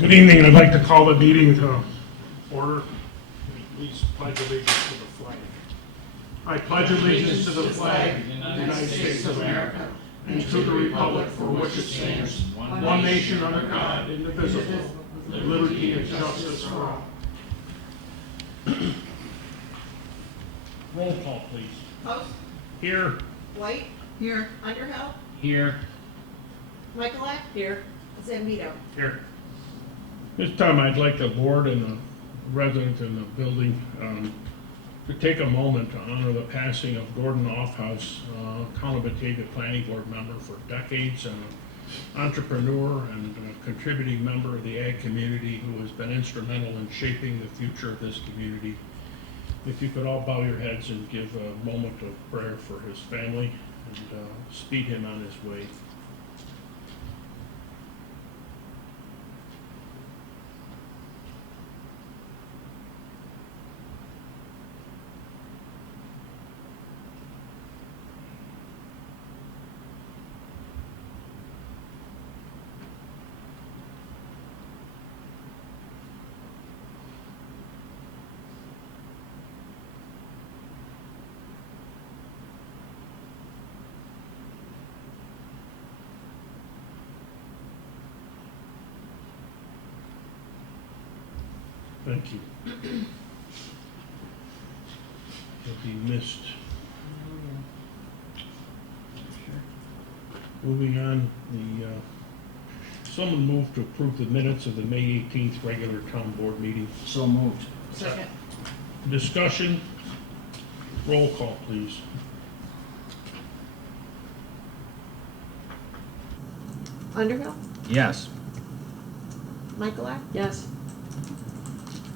Good evening. I'd like to call the meeting to order. Please pledge allegiance to the flag. I pledge allegiance to the flag of the United States of America and to the republic for which it stands, one nation under God, indivisible, with liberty and justice for all. Roll call, please. Post, Here. White, Here. Underhill, Here. Michaelak, here, Zambito. Here. This time I'd like the board and the residents in the building to take a moment to honor the passing of Gordon Offhaus, Town of Batavia Planning Board member for decades, and an entrepreneur and a contributing member of the ag community who has been instrumental in shaping the future of this community. If you could all bow your heads and give a moment of prayer for his family and speed him on his way. Thank you. He'll be missed. Moving on, someone moved to approve the minutes of the May 18th regular town board meeting. So moved. Second. Discussion, roll call, please. Underhill, Yes. Michaelak, Yes.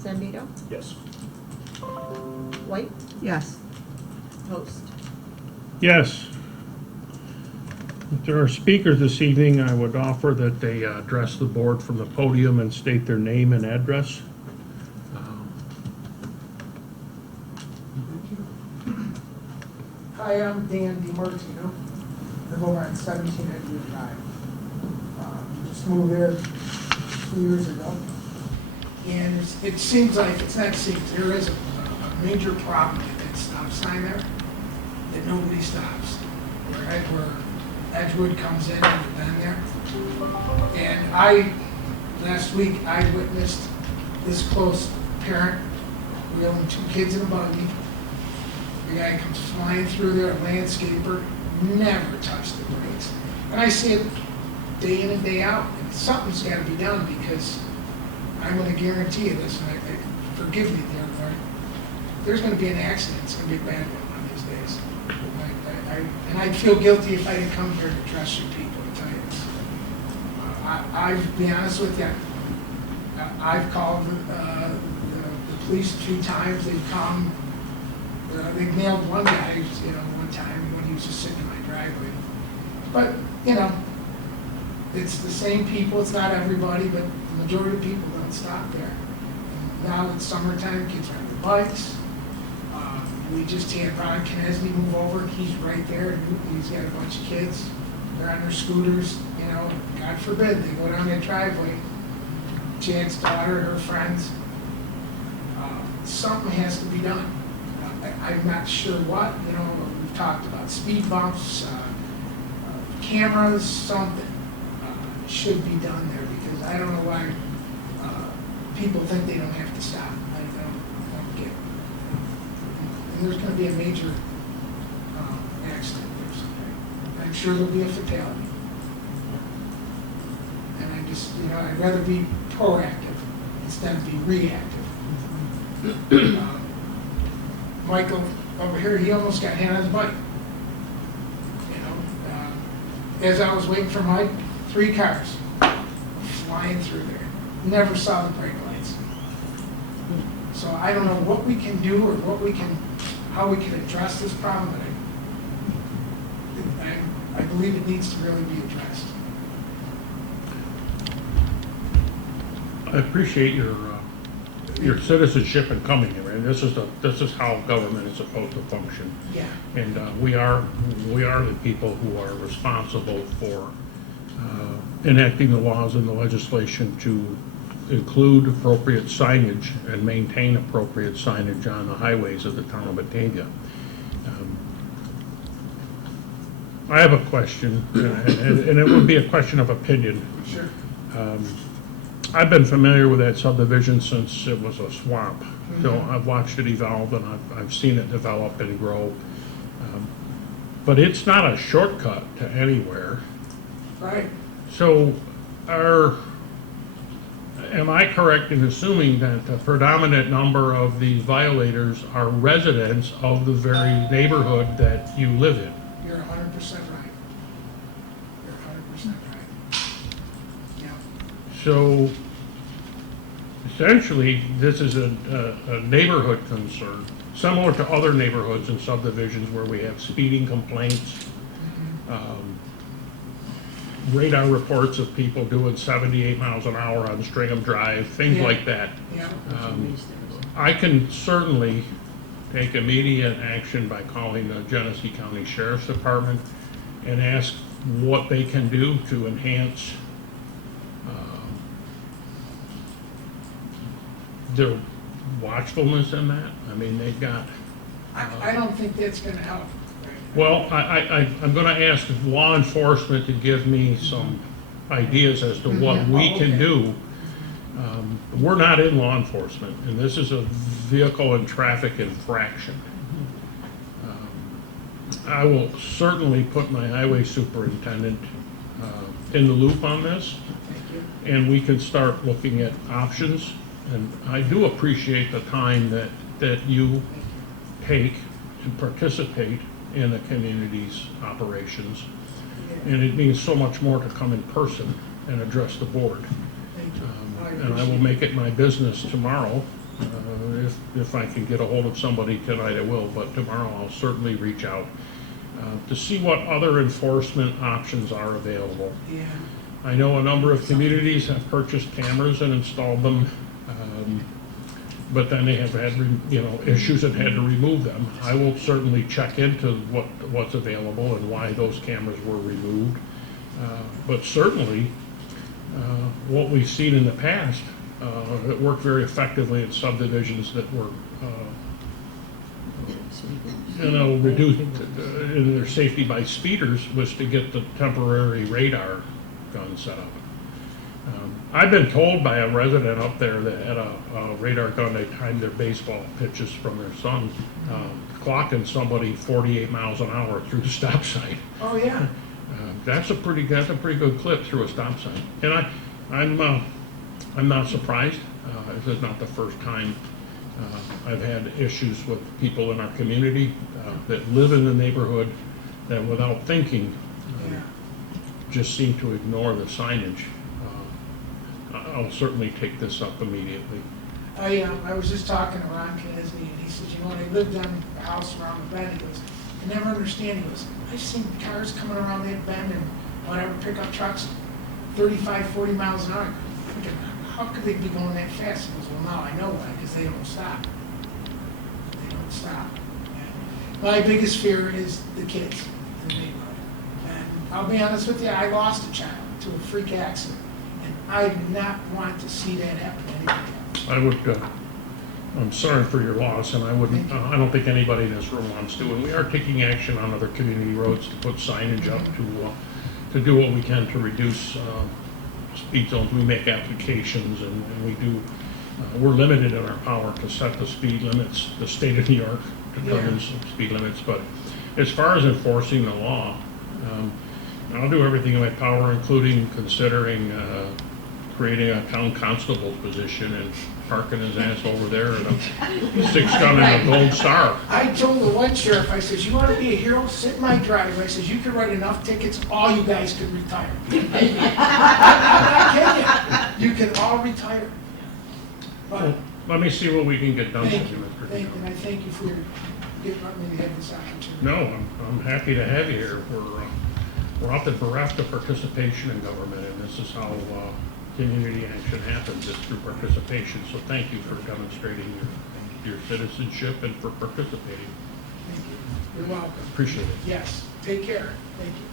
Zambito, Yes. White, Yes. Post. Yes. If there are speakers this evening, I would offer that they address the board from the podium and state their name and address. Hi, I'm Dan DiMartino. I live over on 17 Edgewood Drive. Just moved there 2 years ago. And it seems like, it's not seems, there is a major problem with that stop sign there, that nobody stops. Where Edgewood comes in and we've been there. And last week, I witnessed this close parent wheeling 2 kids in a buggy. The guy comes flying through there, a landscaper, never touched the brakes. And I see it day in and day out, and something's got to be done, because I'm going to guarantee you this, and forgive me there, Lord, there's going to be an accident. It's going to be a bad one these days. And I'd feel guilty if I didn't come here to trust your people, to tell you this. I'll be honest with you, I've called the police a few times. They've come. They nailed one guy, one time when he was just sitting in my driveway. But, it's the same people. It's not everybody, but the majority of people don't stop there. And now it's summertime, kids ride their bikes. We just had Ron GENESEE move over. He's right there. He's got a bunch of kids. They're on their scooters. God forbid, they go down that driveway. Chad's daughter, her friends. Something has to be done. I'm not sure what, we've talked about speed bumps, cameras, something should be done there, because I don't know why people think they don't have to stop. I don't get it. And there's going to be a major accident there someday. I'm sure there'll be a fatality. And I just, I'd rather be proactive instead of be reactive. Michael over here, he almost got hit on his bike. As I was waiting for Mike, 3 cars flying through there. Never saw the brake lights. So I don't know what we can do or how we can address this problem, but I believe it needs to really be addressed. I appreciate your citizenship in coming here, and this is how government is supposed to function. Yeah. And we are the people who are responsible for enacting the laws and the legislation to include appropriate signage and maintain appropriate signage on the highways of the town of Batavia. I have a question, and it would be a question of opinion. Sure. I've been familiar with that subdivision since it was a swamp. So I've watched it evolve, and I've seen it develop and grow. But it's not a shortcut to anywhere. Right. So am I correct in assuming that the predominant number of these violators are residents of the very neighborhood that you live in? You're 100% right. You're 100% right. Yeah. So essentially, this is a neighborhood concern, similar to other neighborhoods and subdivisions where we have speeding complaints, radar reports of people doing 78 miles an hour on Stringham Drive, things Yeah. like that. Yeah. I can certainly take immediate action by calling the Genesee County Sheriff's Department and ask what they can do to enhance their watchfulness in that. I mean, they've got, I don't think that's gonna help. well, I'm gonna ask law enforcement to give me some ideas as to what we Oh, can okay. do. We're not in law enforcement, and this is a vehicle and traffic infraction. I will certainly put my highway superintendent in the loop on this, Thank you. and we can start looking at options. And I do appreciate the time that you take to participate in the community's operations. And it means so much more to come in person and address the board. Thank you. And I will make it my business tomorrow. If I can get a hold of somebody tonight, I will, but tomorrow I'll certainly reach out to see what other enforcement options are available. Yeah. I know a number of communities have purchased cameras and installed them, but then they have had, issues and had to remove them. I will certainly check into what's available and why those cameras were removed. But certainly, what we've seen in the past, it worked very effectively in subdivisions that were, reduced in their safety by speeders, was to get the temporary radar gun set up. I've been told by a resident up there that had a radar gun, they timed their baseball pitches from their son, clocking somebody 48 miles an hour through the stop sign. Oh, yeah. That's a pretty good clip through a stop sign. And I'm not surprised. This is not the first time I've had issues with people in our community that live in the neighborhood that, without thinking, Yeah. just seem to ignore the signage. I'll certainly take this up immediately. I was just talking to Ron Kinsey, and he said, when I lived on a house around the bend, he goes, I never understand. He goes, I've seen cars coming around that bend and whatever, pickup trucks, 35, 40 miles an hour. I'm thinking, how could they be going that fast? He goes, well, now I know why, because they don't stop. They don't stop. And my biggest fear is the kids in the neighborhood. And I'll be honest with you, I lost a child to a freak accident. And I do not want to see that happen to anybody else. I would, I'm sorry for your loss, and I wouldn't, I don't think anybody in this room wants to. And we are taking action on other community roads to put signage up to do what we can to reduce speed zones. We make applications, and we do, we're limited in our power to set the speed limits. The state of New York determines speed limits, but as far as enforcing the law, I'll do everything in my power, including considering creating a town constable's position and parking his ass over there in a 6-gun and a gold star. I told the one sheriff, I says, you want to be a hero? Sit in my driveway. I says, you could write enough tickets, all you guys could retire. I'm not kidding you. You can all retire. But Well, let me see what we can get done thank with you, you, Mr. thank you, Tito. and I thank you for letting me have this opportunity. No, I'm happy to have you here. We're often bereft of participation in government, and this is how community action happens, it's through participation. So thank you for demonstrating your citizenship and for participating. Thank you. You're welcome. Appreciate it. Yes, take care. Thank you.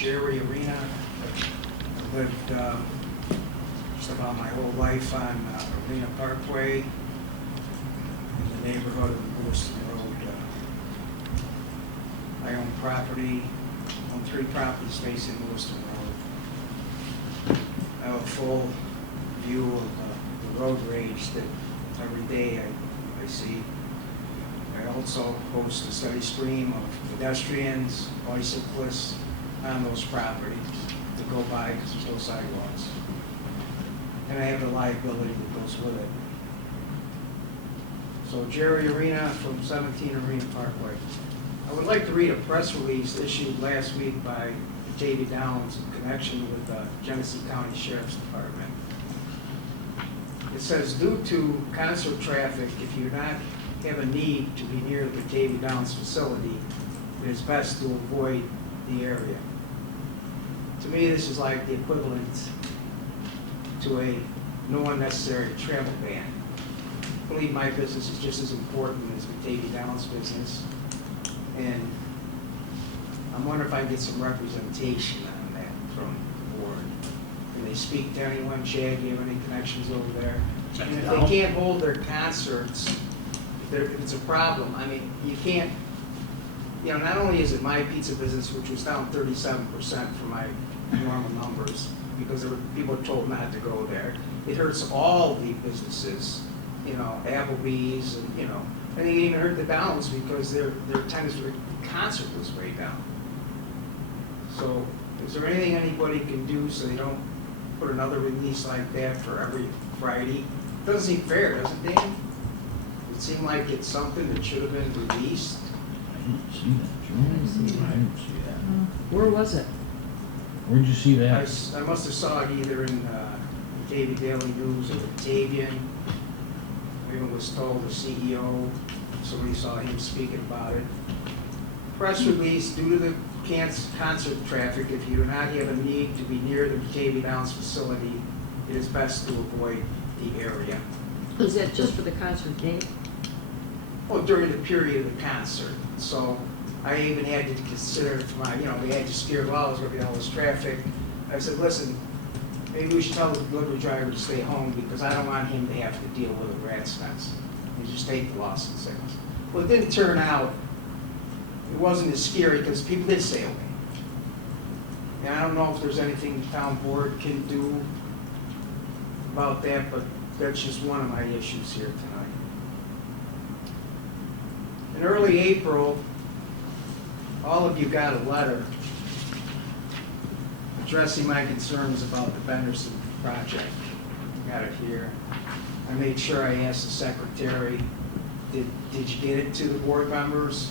Jerry Arena. I've lived just about my whole life on Arena Parkway in the neighborhood of Lewiston Road. I own property, own 3 properties facing Lewiston Road. I have a full view of the road rage that every day I see. I also host a steady stream of pedestrians, bicyclists on those properties to go by because there's no sidewalks. And I have the liability that goes with it. So Jerry Arena from 17 Arena Parkway. I would like to read a press release issued last week by Batavia Downs in connection with the Genesee County Sheriff's Department. It says, due to concert traffic, if you do not have a need to be near the Batavia Downs facility, it is best to avoid the area. To me, this is like the equivalent to a no unnecessary travel ban. I believe my business is just as important as Batavia Downs business, and I'm wondering if I can get some representation on that from the board. Can they speak to anyone? Chad, do you have any connections over there? And if they can't hold their concerts, if it's a problem, I mean, you can't, you know, not only is it my pizza business, which was down 37% from my normal numbers, because there were, people were told not to go there, it hurts all the businesses, you know, Applebee's, and, you know, and it even hurt the Downs because their attendance for the concert was way down. So, is there anything anybody can do so they don't put another release like that for every Friday? Doesn't seem fair, does it, Dan? It seemed like it's something that should have been released. I didn't see that, Joe. I didn't see that. Where was it? Where'd you see I that? must have saw it either in Batavia Daily News or Batavian. I even was told the CEO, somebody saw him speaking about it. Press release, due to the concert traffic, if you do not have a need to be near the Batavia Downs facility, it is best to avoid the area. Was that just for the concert date? Well, during the period of the concert. So I even had to consider for my, you know, they had to steer, well, there's going to be all this traffic. I said, listen, maybe we should tell the delivery driver to stay home because I don't want him to have to deal with a rat's nest. You just take the loss and sickness. Well, it didn't turn out, it wasn't as scary because people did stay away. And I don't know if there's anything the town board can do about that, but that's just one of my issues here tonight. In early April, all of you got a letter addressing my concerns about the Benderson project. I got it here. I made sure I asked the secretary, did you get it to the board members?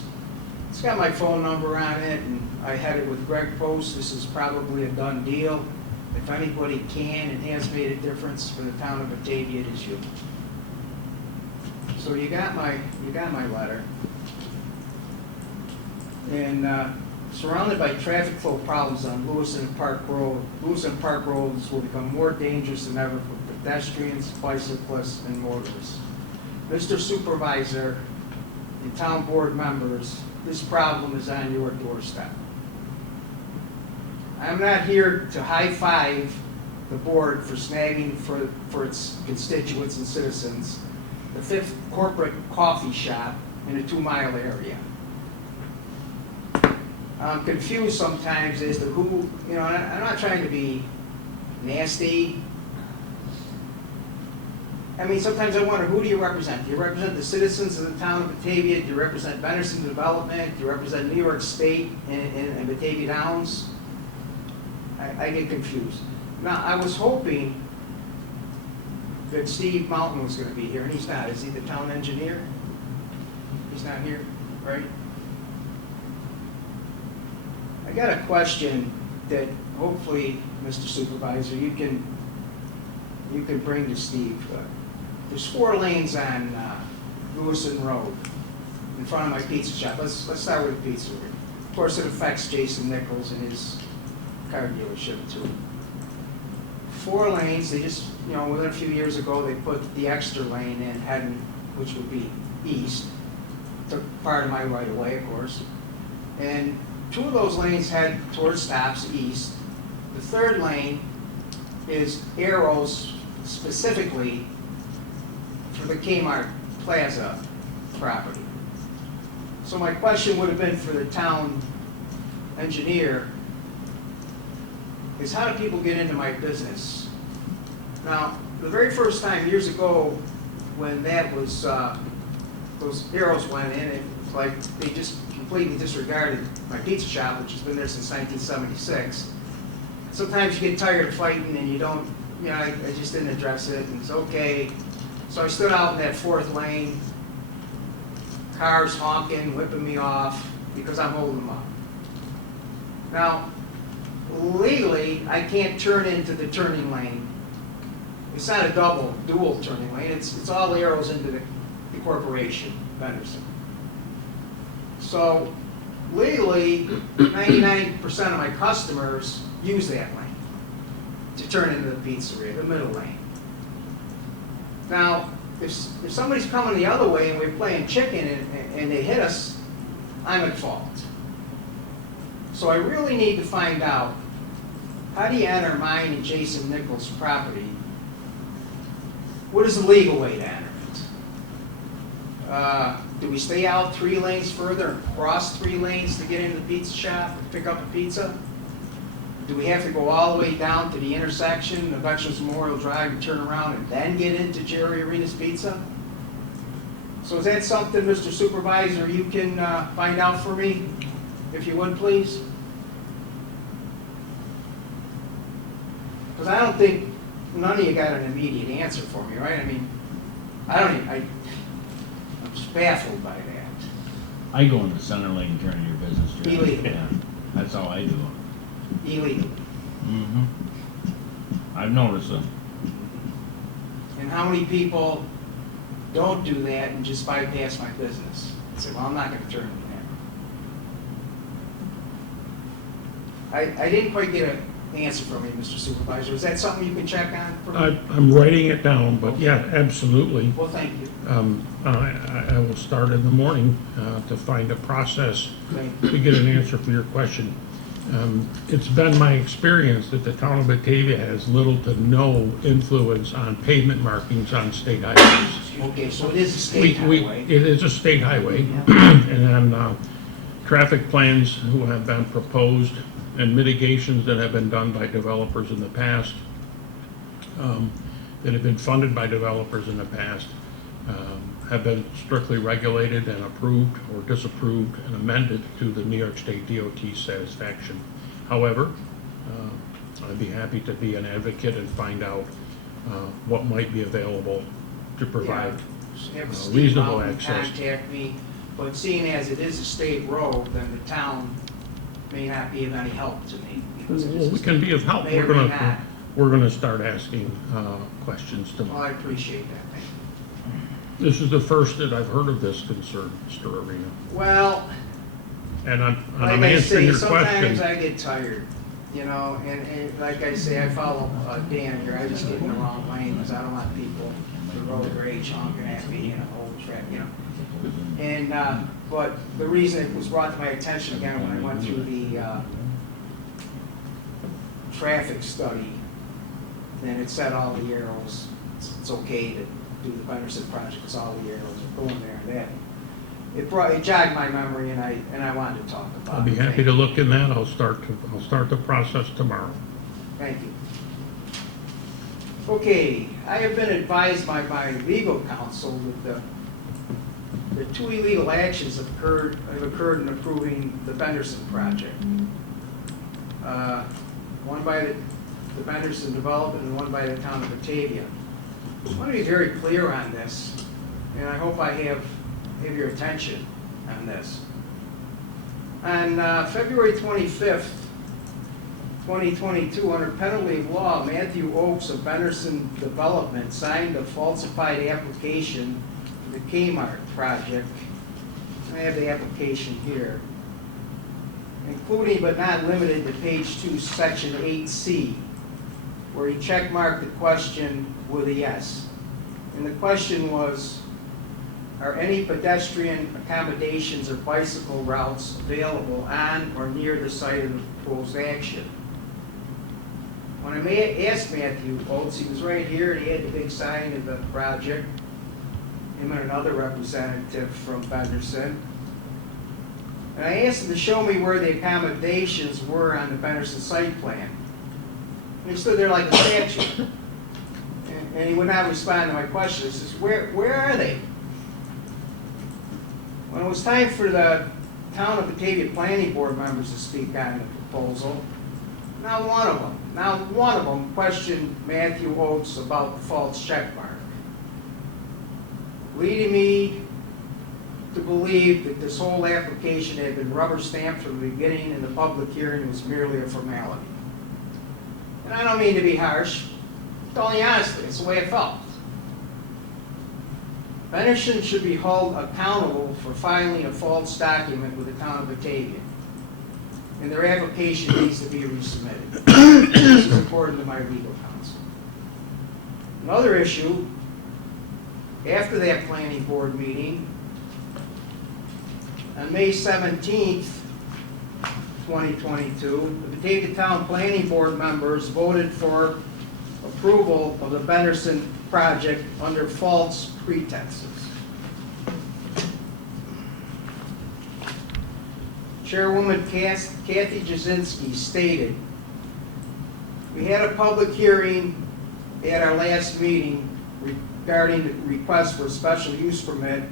It's got my phone number on it, and I had it with Greg Post. This is probably a done deal. If anybody can and has made a difference for the town of Batavia, it is you. So you got my letter. And surrounded by traffic flow problems on Lewis and Park Road, Lewis and Park roads will become more dangerous than ever for pedestrians, bicyclists, and motorists. Mr. Supervisor and town board members, this problem is on your doorstep. I'm not here to high-five the board for snagging for its constituents and citizens the 5th corporate coffee shop in a 2-mile area. I'm confused sometimes as to who, you know, I'm not trying to be nasty. I mean, sometimes I wonder, who do you represent? Do you represent the citizens of the town of Batavia? Do you represent Benderson Development? Do you represent New York State and Batavia Downs? I get confused. Now, I was hoping that Steve Mountain was going to be here, and he's not. Is he the town engineer? He's not here, right? I got a question that hopefully, Mr. Supervisor, you can bring to Steve. There's 4 lanes on Lewiston Road in front of my pizza shop. Let's start with the pizza. Of course, it affects Jason Nichols and his car dealership too. 4 lanes. They just, you know, within a few years ago, they put the extra lane in, heading, which would be east. Took part of my right of way, of course, and 2 of those lanes head towards stops east. The 3rd lane is arrows specifically for the Kmart Plaza property. So my question would have been for the town engineer is how do people get into my business? Now, the very first time years ago when that was, those arrows went in, it was like they just completely disregarded my pizza shop, which has been there since 1976. Sometimes you get tired of fighting and you don't, you know, I just didn't address it, and it's okay. So I stood out in that 4th lane, cars honking, whipping me off because I'm holding them up. Now, legally, I can't turn into the turning lane. It's not a dual turning lane. It's all arrows into the corporation, Henderson. So legally, 99% of my customers use that lane to turn into the pizzeria, the middle lane. Now, if somebody's coming the other way and we're playing chicken and they hit us, I'm at fault. So I really need to find out, how do you enter mine and Jason Nichols' property? What is the legal way to enter it? Do we stay out 3 lanes further and cross 3 lanes to get into the pizza shop and pick up a pizza? Do we have to go all the way down to the intersection of Veterans Memorial Drive and turn around and then get into Jerry Arenas Pizza? So is that something, Mr. Supervisor, you can find out for me, if you would, please? Because I don't think none of you got an immediate answer for me, right? I mean, I'm just baffled by that. I go in the center lane during your business, Jerry. Illegal. Yeah, that's all I do. Illegal. Mm-hmm. I've noticed it. And how many people don't do that and just bypass my business? Say, well, I'm not going to turn in there. I didn't quite get an answer from you, Mr. Supervisor. Is that something you can check on for me? I'm writing it down, but yeah, absolutely. Well, thank you. I will start in the morning to find a process Thank you. to get an answer for your question. It's been my experience that the town of Batavia has little to no influence on pavement markings on state highways. Okay, so it is a state highway. It is a state highway, and then traffic plans who have been proposed and mitigations that have been done by developers in the past, that have been funded by developers in the past, have been strictly regulated and approved or disapproved and amended to the New York State DOT satisfaction. However, I'd be happy to be an advocate and find out what might be available to provide Have Steve reasonable Mountain access. contact me, but seeing as it is a state road, then the town may not be of any help to me. Because it Well, is we can be of help. May or may not. We're gonna start asking questions Well, tomorrow. I appreciate that, thank you. This is the first that I've heard of this concern, Mr. Arena. Well, And I'm like I answering say, your sometimes question. I get tired, you know, and like I say, I follow Dan here, I just get in the wrong lane because I don't want people, the road rage honking at me and a whole track, you know. And, but the reason it was brought to my attention again when I went through the traffic study, and it said all the arrows, it's okay to do the Henderson project because all the arrows are going there and that. It jogged my memory and I wanted to talk about it. I'll be happy to look in that. I'll start the process tomorrow. Thank you. Okay, I have been advised by my legal counsel that the 2 illegal actions have occurred in approving the Benderson project. One by the Benderson development and one by the town of Batavia. I want to be very clear on this, and I hope I have your attention on this. On February 25th, 2022, under penalty of law, Matthew Oakes of Benderson Development signed a falsified application for the Kmart project. I have the application here, including but not limited to page 2, section 8C, where he checkmarked the question with a yes. And the question was, are any pedestrian accommodations or bicycle routes available on or near the site of the proposed action? When I asked Matthew Oates, he was right here, and he had the big sign of the project, him and another representative from Benderson. And I asked him to show me where the accommodations were on the Benderson site plan. And he stood there like a statue. And he would not respond to my question. He says, where are they? When it was time for the Town of Batavia Planning Board members to speak on the proposal, not one of them questioned Matthew Oates about the false check mark, leading me to believe that this whole application had been rubber stamped from the beginning and the public hearing was merely a formality. And I don't mean to be harsh, telling you honestly, it's the way it felt. Benderson should be held accountable for filing a false document with the Town of Batavia, and their application needs to be resubmitted. This is according to my legal counsel. Another issue, after that planning board meeting, on May 17th, 2022, the Batavia Town Planning Board members voted for approval of the Benderson project under false pretenses. Chairwoman Kathy Jasinski stated, "We had a public hearing at our last meeting regarding the request for a special use permit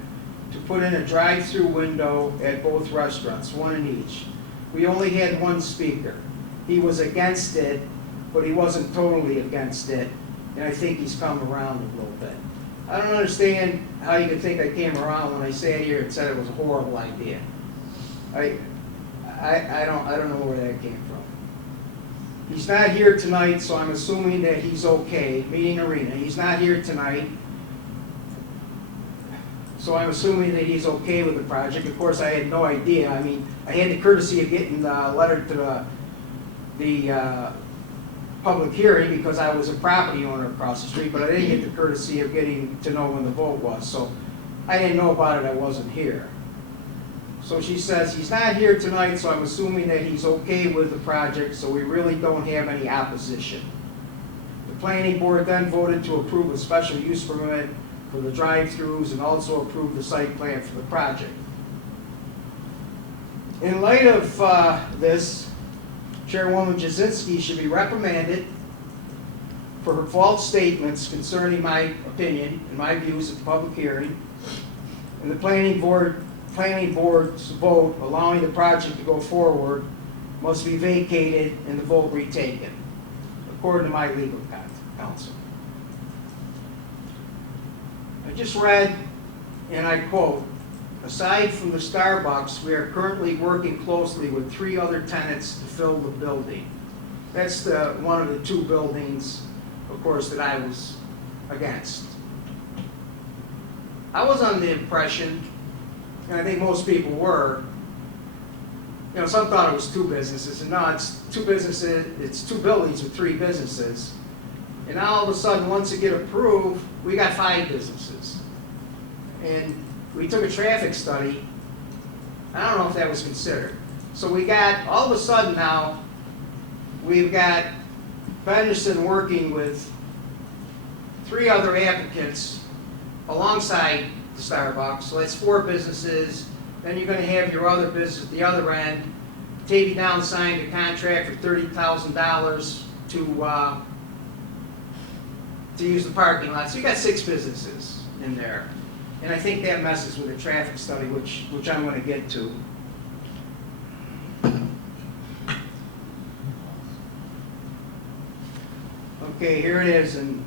to put in a drive-through window at both restaurants, one in each. We only had one speaker. He was against it, but he wasn't totally against it, and I think he's come around a little bit." I don't understand how you could think I came around when I sat here and said it was a horrible idea. I don't know where that came from. He's not here tonight, so I'm assuming that he's okay. Meeting Arena, he's not here tonight, so I'm assuming that he's okay with the project. Of course, I had no idea. I mean, I had the courtesy of getting the letter to the public hearing because I was a property owner across the street, but I didn't get the courtesy of getting to know when the vote was. So I didn't know about it, I wasn't here. So she says, he's not here tonight, so I'm assuming that he's okay with the project, so we really don't have any opposition. The planning board then voted to approve a special use permit for the drive-throughs and also approve the site plan for the project. In light of this, Chairwoman Jasinski should be reprimanded for her false statements concerning my opinion and my views at the public hearing, and the planning board's vote allowing the project to go forward must be vacated and the vote retaken, according to my legal counsel. I just read, and I quote, "Aside from the Starbucks, we are currently working closely with 3 other tenants to fill the building." That's one of the 2 buildings, of course, that I was against. I was under the impression, and I think most people were, some thought it was 2 businesses, and no, it's 2 businesses, it's 2 buildings with 3 businesses. And now all of a sudden, once it get approved, we got 5 businesses. And we took a traffic study. I don't know if that was considered. So we got, all of a sudden now, we've got Benderson working with 3 other applicants alongside the Starbucks. So that's 4 businesses. Then you're going to have your other business at the other end. Batavia Down signed a contract for $30,000 to use the parking lot. So you got 6 businesses in there. And I think that messes with the traffic study, which I'm going to get to. Okay, here it is. And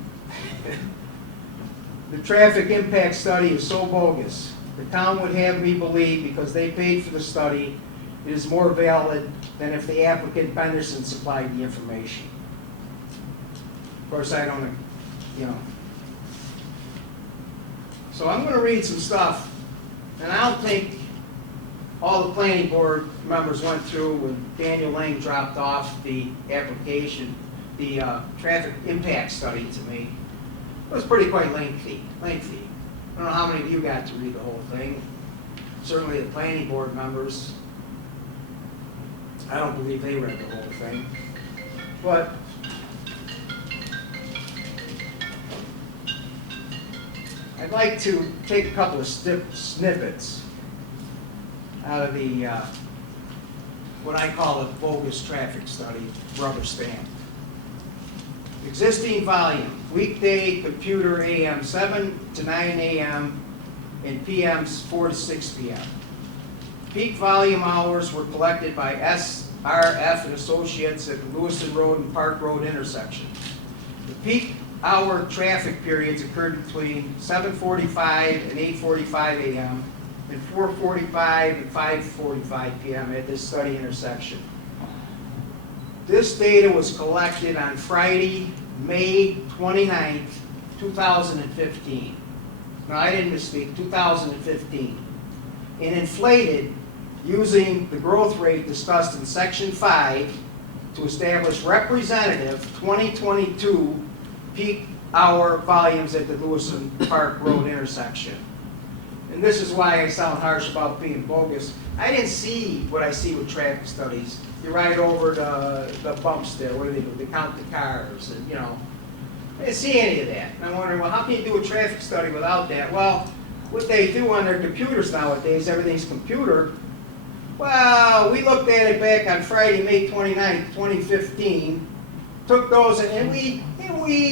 the traffic impact study is so bogus. The town would have me believe, because they paid for the study, it is more valid than if the applicant Benderson supplied the information. Of course, I don't, So I'm going to read some stuff, and I don't think all the planning board members went through when Daniel Lang dropped off the application, the traffic impact study to me. It was quite lengthy. I don't know how many of you got to read the whole thing. Certainly the planning board members. I don't believe they read the whole thing. But I'd like to take a couple of snippets out of the, what I call a bogus traffic study, rubber stamp. Existing volume, weekday computer AM 7 to 9 AM and PMs 4 to 6 PM. Peak volume hours were collected by SRF and Associates at the Lewiston Road and Park Road intersection. The peak hour traffic periods occurred between 7:45 and 8:45 AM and 4:45 and 5:45 PM at this study intersection. This data was collected on Friday, May 29th, 2015. No, I didn't misspeak, 2015. And inflated using the growth rate discussed in Section 5 to establish representative 2022 peak hour volumes at the Lewiston Park Road intersection. And this is why I sound harsh about being bogus. I didn't see what I see with traffic studies. You ride over the bumps there, what do they do? They count the cars, and I didn't see any of that. And I'm wondering, well, how can you do a traffic study without that? Well, what they do on their computers nowadays, everything's computer. Well, we looked at it back on Friday, May 29th, 2015, took those, and we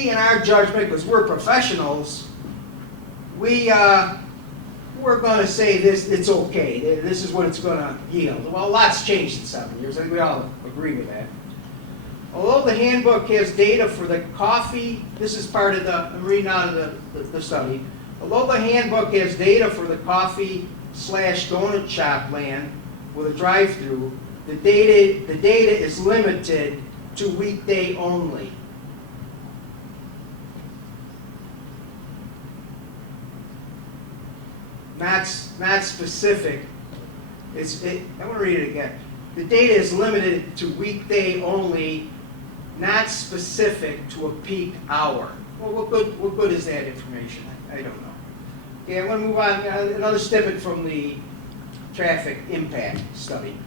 in our judgment, because we're professionals, we're going to say this, it's okay. This is what it's going to yield. Well, a lot's changed in 7 years. I think we all agree with that. Although the handbook has data for the coffee, this is part of I'm reading out of the study. Although the handbook has data for the coffee/donut shop land with a drive-through, the data is limited to weekday only. Not specific. I want to read it again. The data is limited to weekday only, not specific to a peak hour. Well, what good is that information? I don't know. Okay, I'm going to move on. Another snippet from the traffic impact study.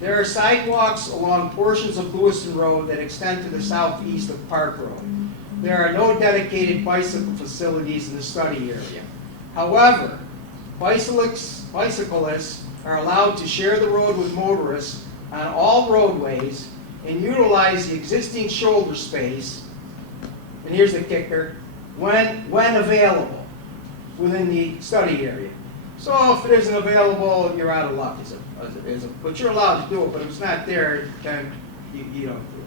There are sidewalks along portions of Lewiston Road that extend to the southeast of Park Road. There are no dedicated bicycle facilities in the study area. However, bicyclists are allowed to share the road with motorists on all roadways and utilize the existing shoulder space, and here's the kicker, when available within the study area. So if it isn't available, you're out of luck, but you're allowed to do it, but if it's not there, then you don't do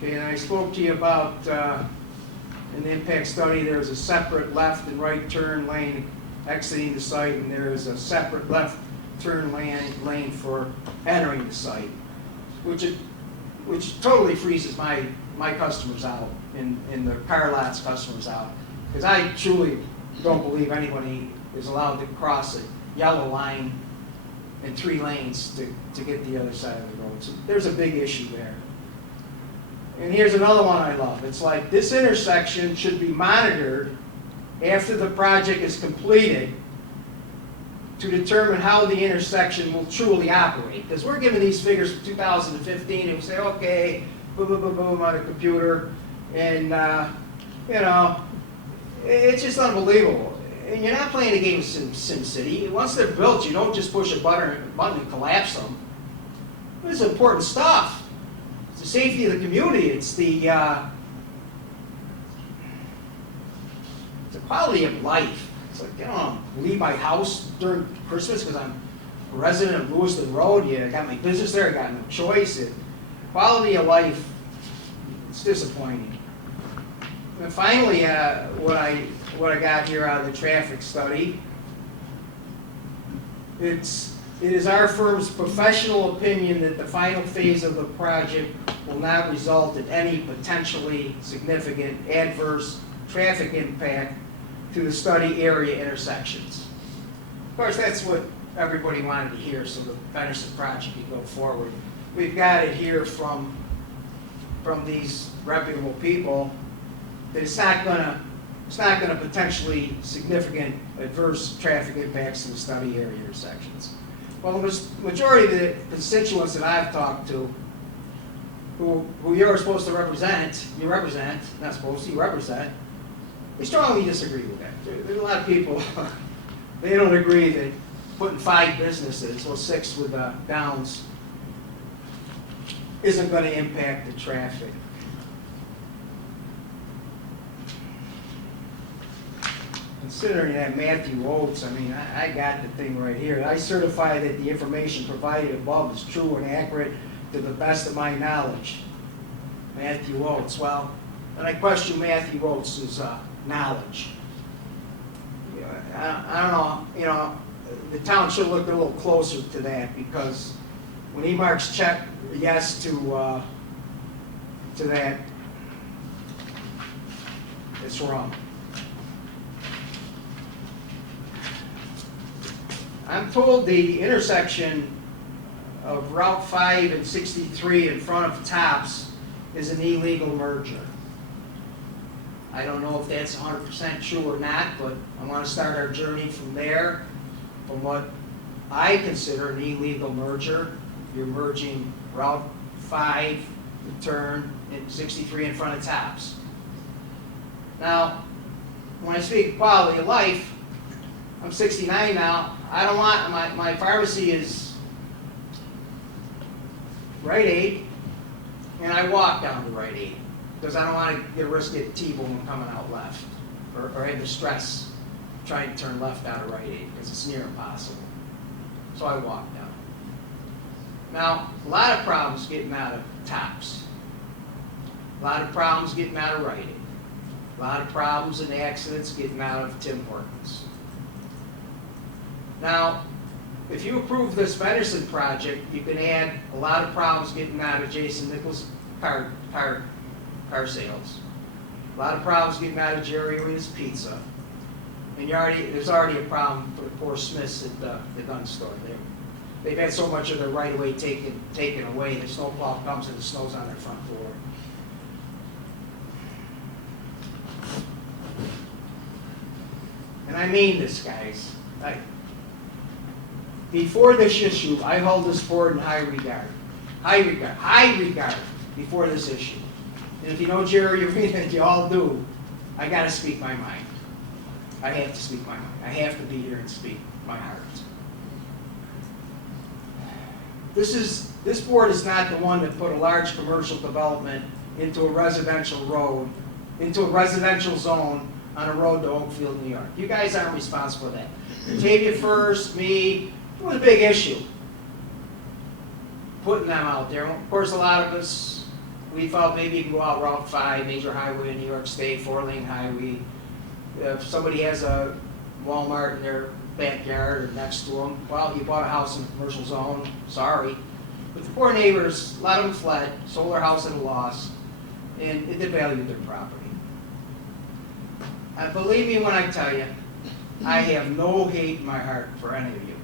it. Okay, and I spoke to you about, in the impact study, there's a separate left and right turn lane exiting the site, and there's a separate left turn lane for entering the site, which totally freezes my customers out and the car lot's customers out, because I truly don't believe anybody is allowed to cross a yellow line in 3 lanes to get the other side of the road. So there's a big issue there. And here's another one I love. It's like, this intersection should be monitored after the project is completed to determine how the intersection will truly operate. Because we're given these figures for 2015, and we say, okay, boom, boom, boom, boom on a computer, and it's just unbelievable. And you're not playing a game of SimCity. Once they're built, you don't just push a button and collapse them. This is important stuff. It's the safety of the community. It's the quality of life. It's like, leave my house during Christmas because I'm a resident of Lewiston Road. Yeah, I got my business there. I got no choice. And quality of life, it's disappointing. And finally, what I got here out of the traffic study, it is our firm's professional opinion that the final phase of the project will not result in any potentially significant adverse traffic impact to the study area intersections. Of course, that's what everybody wanted to hear, so the Benderson project could go forward. We've got it here from these reputable people that it's not going to it's not gonna potentially significant adverse traffic impacts to the study area intersections. Well, the majority of the constituents that I've talked to, who you're supposed to represent, not supposed to, you represent, they strongly disagree with that. There's a lot of people, they don't agree that putting 5 businesses, or 6 with Downs, isn't gonna impact the traffic. Considering that Matthew Oates, I mean, I got the thing right here. I certify that the information provided above is true and accurate to the best of my knowledge. Matthew Oates, well, and I question Matthew Oates' knowledge. I don't know, you know, the town should look a little closer to that, because when he marks check yes to that, it's wrong. I'm told the intersection of Route 5 and 63 in front of Tops is an illegal merger. I don't know if that's 100% true or not, but I want to start our journey from there. From what I consider an illegal merger, you're merging Route 5, the turn, and 63 in front of Tops. Now, when I speak of quality of life, I'm 69 now. I don't want, my pharmacy is Rite Aid, and I walk down to Rite Aid, because I don't want to get a risk of T-bone coming out left, or have the stress trying to turn left out of Rite Aid, because it's near impossible. So I walk down. Now, a lot of problems getting out of Tops. A lot of problems getting out of Rite Aid. A lot of problems and accidents getting out of Tim Hortons. Now, if you approve this Venison project, you can add a lot of problems getting out of Jason Nichols' car sales. A lot of problems getting out of Jerry Arena's Pizza. And there's already a problem for the poor Smiths at the gun store. They've had so much of their right-of-way taken away, the snowplow comes and the snow's on their front door. And I mean this, guys. Before this issue, I hold this board in high regard. High regard before this issue. And if you know Jerry Arena, you all do, I gotta speak my mind. I have to speak my mind. I have to be here and speak my heart. This board is not the one that put a large commercial development into a residential road, into a residential zone on a road to Oakfield, New York. You guys aren't responsible for that. Batavia first, me, it was a big issue, putting them out there. Of course, a lot of us, we felt maybe you can go out Route 5, major highway in New York State, 4-lane highway. If somebody has a Walmart in their backyard or next to them, well, you bought a house in a commercial zone, sorry. But the poor neighbors, a lot of them fled, sold their house at a loss, and it devalued their property. Believe me when I tell you, I have no hate in my heart for any of you.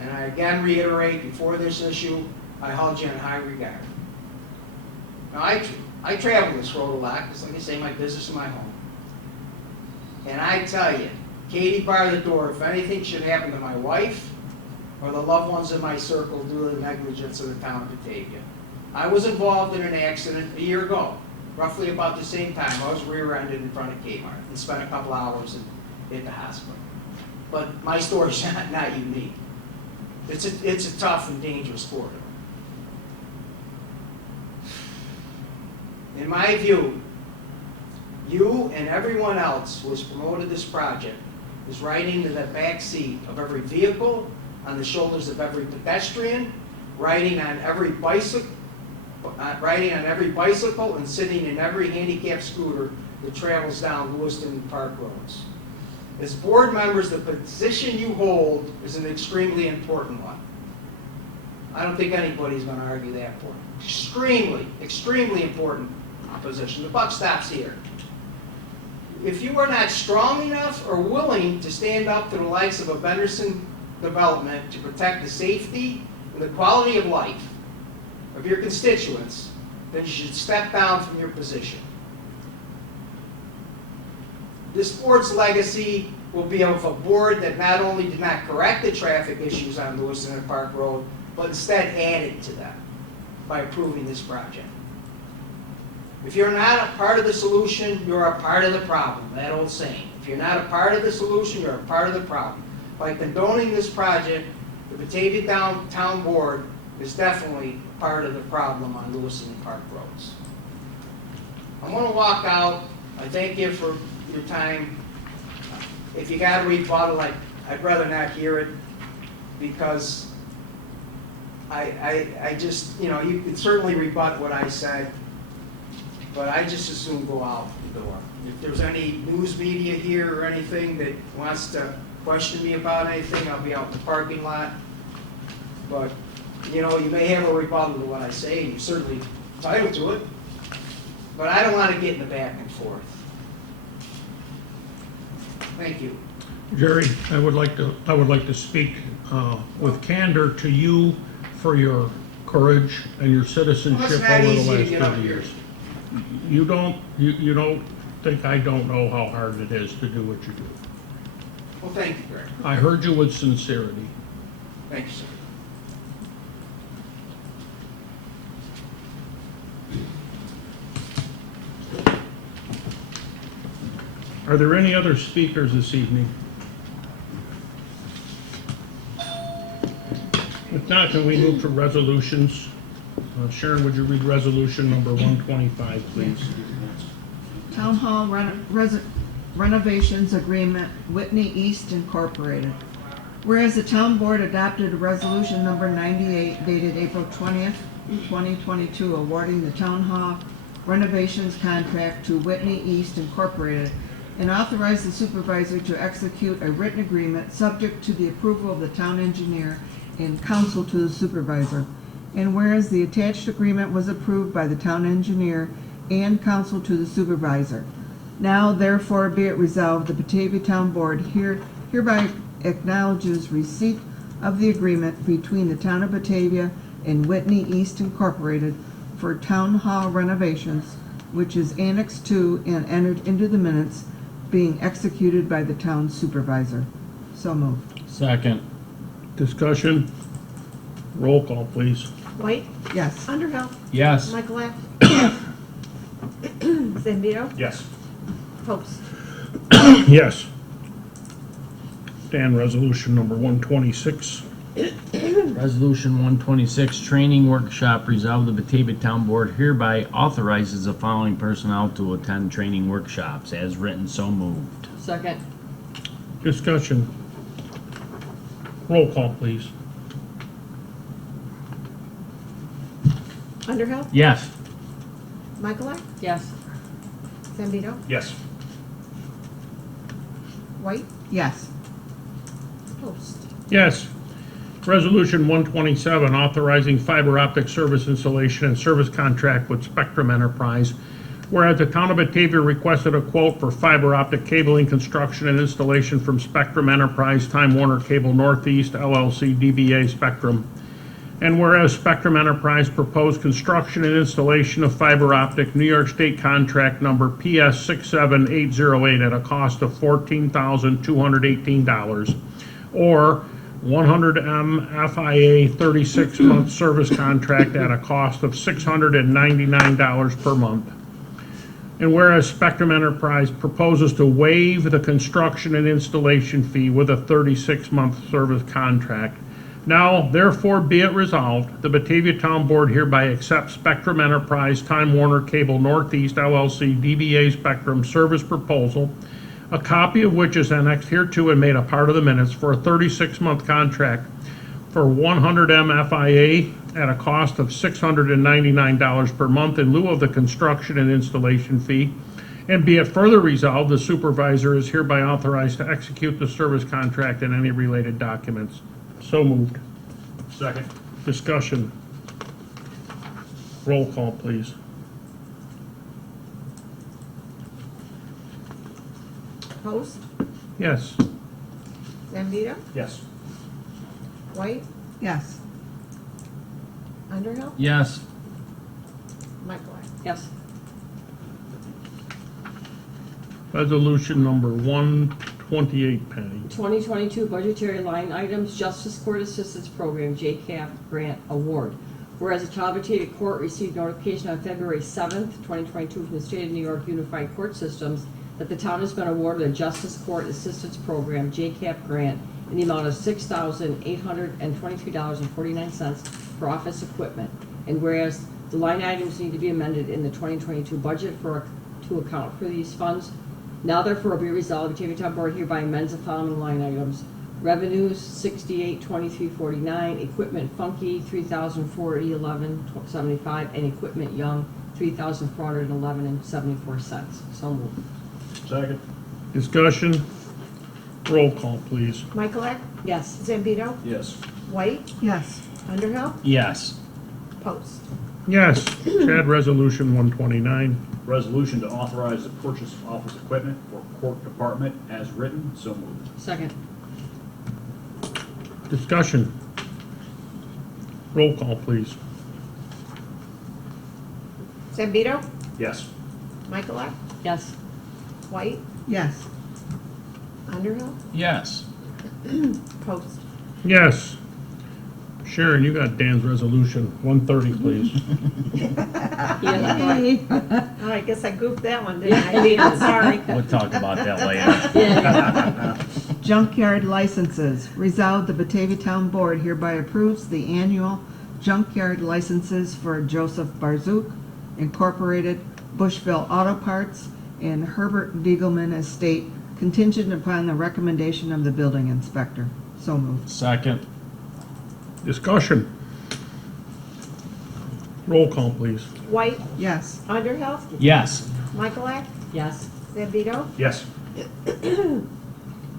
And I again reiterate, before this issue, I hold you in high regard. Now, I travel this road a lot, because like I say, my business and my home. And I tell you, Katie barred the door, if anything should happen to my wife or the loved ones in my circle due to the negligence of the town of Batavia. I was involved in an accident a year ago, roughly about the same time. I was rear-ended in front of Kmart and spent a couple hours at the hospital. But my story's not unique. It's a tough and dangerous sport. In my view, you and everyone else who has promoted this project is riding in the back seat of every vehicle, on the shoulders of every pedestrian, riding on every bicycle, and sitting in every handicapped scooter that travels down Lewiston Park roads. As board members, the position you hold is an extremely important one. I don't think anybody's going to argue that point. Extremely important position. The buck stops here. If you are not strong enough or willing to stand up to the likes of a Benderson development to protect the safety and the quality of life of your constituents, then you should step down from your position. This board's legacy will be of a board that not only did not correct the traffic issues on Lewiston and Park Road, but instead added to them by approving this project. If you're not a part of the solution, you're a part of the problem, that old saying. If you're not a part of the solution, you're a part of the problem. By condoning this project, the Batavia Town Board is definitely part of the problem on Lewiston and Park Roads. I'm going to walk out. I thank you for your time. If you got a rebuttal, I'd rather not hear it, because I just, you can certainly rebut what I said, but I just as soon go out the door. If there's any news media here or anything that wants to question me about anything, I'll be out in the parking lot. But, you may have a rebuttal to what I say, and you're certainly entitled to it, but I don't want to get in the back and forth. Thank you. Jerry, I would like to speak with candor to you for your courage and your citizenship Well, it's not over the easy to last get up 30 here. years. You don't think I don't know how hard it is to do what you do. Well, thank you, Greg. I heard you with sincerity. Thank you, sir. Are there any other speakers this evening? If not, can we move to resolutions? Sharon, would you read resolution number 125, please? Town Hall Renovations Agreement, Whitney East Incorporated. Whereas the Town Board adopted Resolution Number 98 dated April 20th, 2022, awarding the Town Hall renovations contract to Whitney East Incorporated, and authorized the supervisor to execute a written agreement subject to the approval of the town engineer and counsel to the supervisor. And whereas the attached agreement was approved by the town engineer and counsel to the supervisor. Now therefore be it resolved, the Batavia Town Board hereby acknowledges receipt of the agreement between the town of Batavia and Whitney East Incorporated for town hall renovations, which is annexed to and entered into the minutes, being executed by the town supervisor. So moved. Second. Discussion? Roll call, please. White, Yes. Underhill, Yes. Michaelak, Zambito, Yes. Post. Yes. Dan, resolution number 126. Resolution 126, training workshop. Resolved, the Batavia Town Board hereby authorizes the following personnel to attend training workshops as written. So moved. Second. Discussion? Roll call, please. Underhill, Yes. Michaelak, Yes. Zambito, Yes. White, Yes. Post. Yes. Resolution 127, authorizing fiber optic service installation and service contract with Spectrum Enterprise. Whereas the town of Batavia requested a quote for fiber optic cabling construction and installation from Spectrum Enterprise, Time Warner Cable Northeast, LLC, DBA Spectrum. And whereas Spectrum Enterprise proposed construction and installation of fiber optic New York State contract number PS 67808 at a cost of $14,218, or 100M FIA 36-month service contract at a cost of $699 per month. And whereas Spectrum Enterprise proposes to waive the construction and installation fee with a 36-month service contract. Now, therefore, be it resolved, the Batavia Town Board hereby accepts Spectrum Enterprise, Time Warner Cable Northeast, LLC, DBA Spectrum service proposal, a copy of which is annexed hereto and made a part of the minutes, for a 36-month contract for 100M FIA at a cost of $699 per month in lieu of the construction and installation fee. And be it further resolved, the supervisor is hereby authorized to execute the service contract and any related documents. So moved. Second. Discussion. Roll call, please. Post, Yes. Zambito, Yes. White, Yes. Underhill, Yes. Michaelak. Yes. Resolution number 128, Patty. 2022 budgetary line items, Justice Court Assistance Program, JCAP Grant Award. Whereas the Town of Batavia Court received notification on February 7th, 2022 from the State of New York Unified Court Systems that the town has been awarded a Justice Court Assistance Program, JCAP grant, in the amount of $6,823.49 for office equipment. And whereas the line items need to be amended in the 2022 budget to account for these funds, now therefore be resolved, Batavia Town Board hereby amends the following line items. Revenues, $68,2349, equipment funky, $3,411.75, and equipment young, $3,411.74. So moved. Second. Discussion. Roll call, please. Michaelak, Yes. Zambito, Yes. White, Yes. Underhill, Yes. Post. Yes. Chad, Resolution 129. Resolution to authorize the purchase of office equipment for court department as written. So moved. Second. Discussion. Roll call, please. Zambito, Yes. Michaelak, Yes. White, Yes. Underhill, Yes. Post. Yes. Sharon, you got Dan's resolution, 130, please. Yeah. Oh, I guess I goofed that one, didn't I? Dan? Sorry. We'll talk about that later. Yeah. Junkyard licenses. Resolved, the Batavia Town Board hereby approves the annual junkyard licenses for Joseph Barzook Incorporated, Bushville Auto Parts, and Herbert Diegelman Estate, contingent upon the recommendation of the building inspector. So moved. Second. Discussion. Roll call, please. White, Yes. Underhill, Yes. Michaelak, Yes. Zambito, Yes.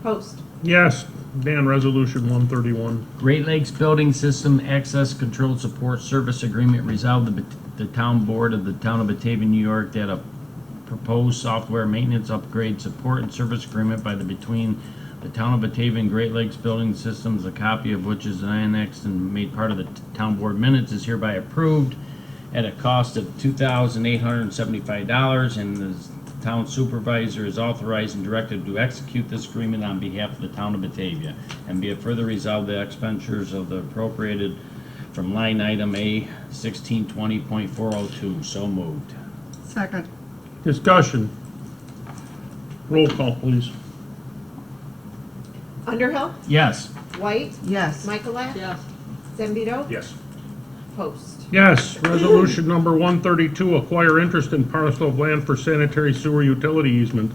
Post. Yes. Dan, Resolution 131. Great Lakes Building System Access Control Support Service Agreement. Resolved, the Town Board of the Town of Batavia, New York, that a proposed software maintenance upgrade support and service agreement between the Town of Batavia and Great Lakes Building Systems, a copy of which is annexed and made part of the Town Board minutes, is hereby approved at a cost of $2,875, and the Town Supervisor is authorized and directed to execute this agreement on behalf of the Town of Batavia. And be it further resolved, the expenditures of the appropriated from line item A 1620.402. So moved. Second. Discussion. Roll call, please. Underhill, Yes. White, Yes. Michaelak, Yes. Zambito, Yes. Post. Yes. Resolution number 132, acquire interest in parcel of land for sanitary sewer utility easement.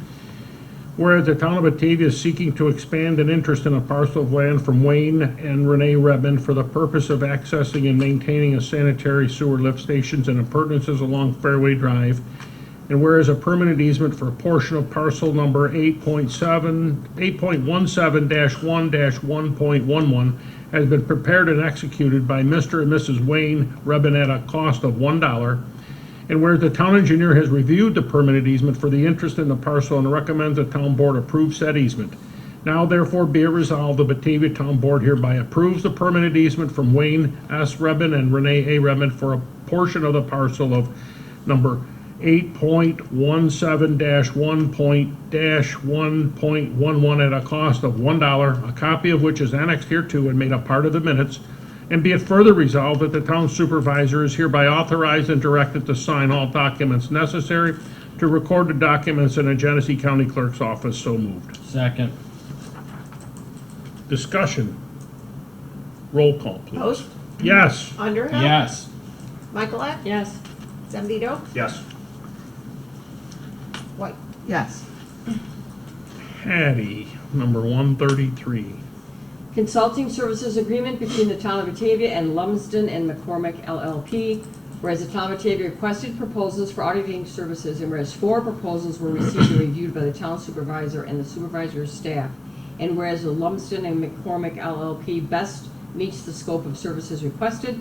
Whereas the Town of Batavia is seeking to expand an interest in a parcel of land from Wayne and Renee Redmond for the purpose of accessing and maintaining a sanitary sewer lift stations and appurtenances along Fairway Drive. And whereas a permanent easement for a portion of parcel number 8.17-1-1.11 has been prepared and executed by Mr. and Mrs. Wayne Redmond at a cost of $1. And whereas the town engineer has reviewed the permanent easement for the interest in the parcel and recommends the town board approve said easement. Now therefore be it resolved, the Batavia Town Board hereby approves the permanent easement from Wayne S. Redmond and Renee A. Redmond for a portion of the parcel of number 8.17-1.1.11 at a cost of $1, a copy of which is annexed hereto and made a part of the minutes. And be it further resolved that the town supervisor is hereby authorized and directed to sign all documents necessary to record the documents in a Genesee County Clerk's office. So moved. Second. Discussion. Roll call, please. Post. Yes. Underhill, Yes. Michaelak, Yes. Zambito, Yes. White. Yes. Hattie, number 133. Consulting services agreement between the Town of Batavia and Lumsden and McCormick LLP. Whereas the Town of Batavia requested proposals for auditing services, and whereas 4 proposals were received and reviewed by the town supervisor and the supervisor's staff. And whereas the Lumsden and McCormick LLP best meets the scope of services requested.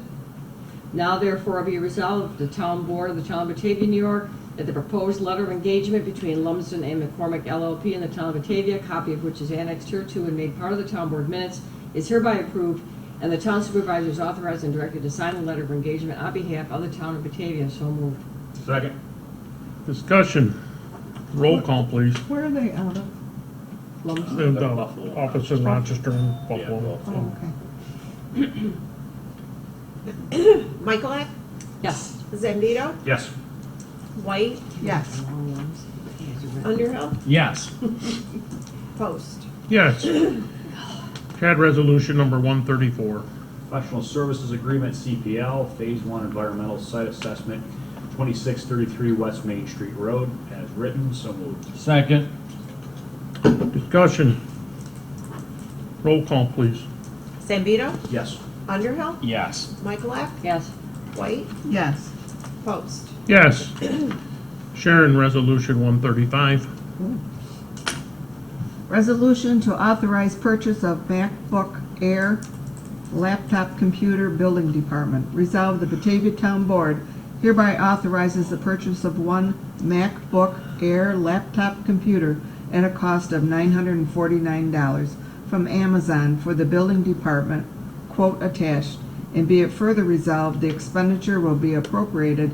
Now therefore be resolved, the Town Board of the Town of Batavia, New York, that the proposed letter of engagement between Lumsden and McCormick LLP and the Town of Batavia, a copy of which is annexed hereto and made part of the Town Board minutes, is hereby approved, and the Town Supervisor is authorized and directed to sign the letter of engagement on behalf of the Town of Batavia. So moved. Second. Discussion. Roll call, please. Where are they out of? Lumsden. And the Buffalo. office in Rochester and Yeah, Buffalo. Oh, okay. Michaelak, Yes. Zambito, Yes. White, Yes. Underhill, Yes. Post. Yes. Chad, resolution number 134. Professional Services Agreement, CPL, Phase 1 Environmental Site Assessment, 2633 West Main Street Road, as written, so moved. Second. Discussion. Roll call, please. Zambito, Yes. Underhill, Yes. Michaelak, Yes. White, Yes. Post. Yes. Sharon, resolution 135. Resolution to authorize purchase of MacBook Air laptop computer building department. Resolved, the Batavia Town Board hereby authorizes the purchase of one MacBook Air laptop computer at a cost of $949 from Amazon for the building department, quote attached, and be it further resolved, the expenditure will be appropriated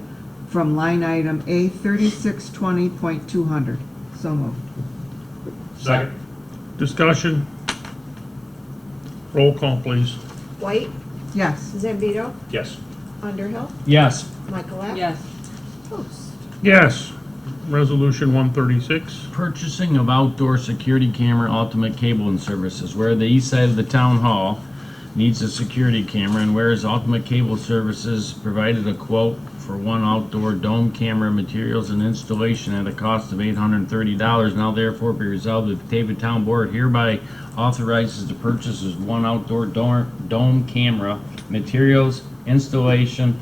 from line item A 3620.200. So moved. Second. Discussion. Roll call, please. White, Yes. Zambito, Yes. Underhill, Yes. Michaelak, Yes. Post. Yes. Resolution 136. Purchasing of outdoor security camera ultimate cabling services. Where the east side of the town hall needs a security camera, and whereas Ultimate Cable Services provided a quote for one outdoor dome camera materials and installation at a cost of $830, now therefore be resolved that the Batavia Town Board hereby authorizes the purchase of one outdoor dome camera materials, installation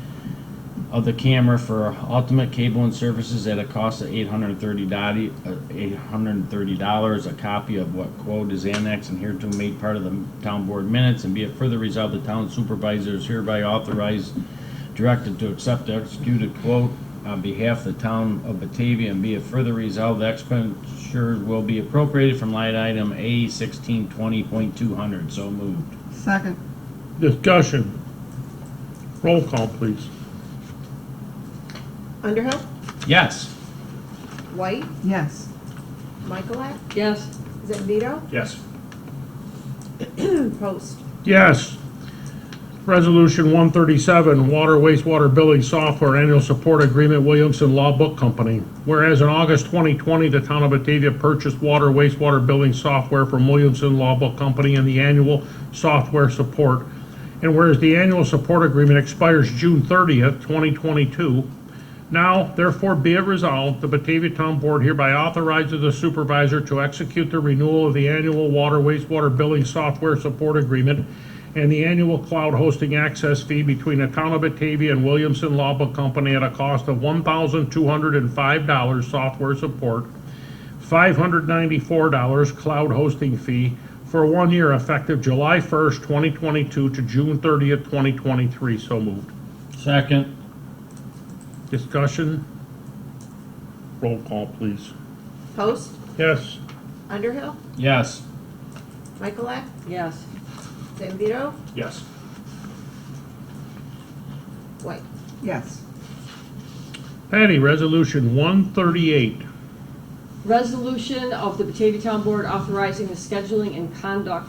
of the camera for Ultimate Cable and Services at a cost of $830. A copy of what quote is annexed and hereto made part of the town board minutes, and be it further resolved, the town supervisor is hereby authorized, directed to accept the executed quote on behalf of the town of Batavia, and be it further resolved, the expenditures will be appropriated from line item A 1620.200. So moved. Second. Discussion. Roll call, please. Underhill, Yes. White, Yes. Michaelak, Yes. Zambito, Yes. Post. Yes. Resolution 137, Water Wastewater Billing Software Annual Support Agreement, Williamson Law Book Company. Whereas in August 2020, the town of Batavia purchased water wastewater billing software from Williamson Law Book Company and the annual software support. And whereas the annual support agreement expires June 30th, 2022, now, therefore, be it resolved, the Batavia Town Board hereby authorizes the supervisor to execute the renewal of the annual water wastewater billing software support agreement and the annual cloud hosting access fee between the town of Batavia and Williamson Law Book Company at a cost of $1,205 software support, $594 cloud hosting fee for 1 year effective July 1st, 2022 to June 30th, 2023. So moved. Second. Discussion? Roll call, please. Post, Yes. Underhill, Yes. Michaelak, Yes. Zambito, Yes. White. Yes. Patty, resolution 138. Resolution of the Batavia Town Board authorizing the scheduling and conduct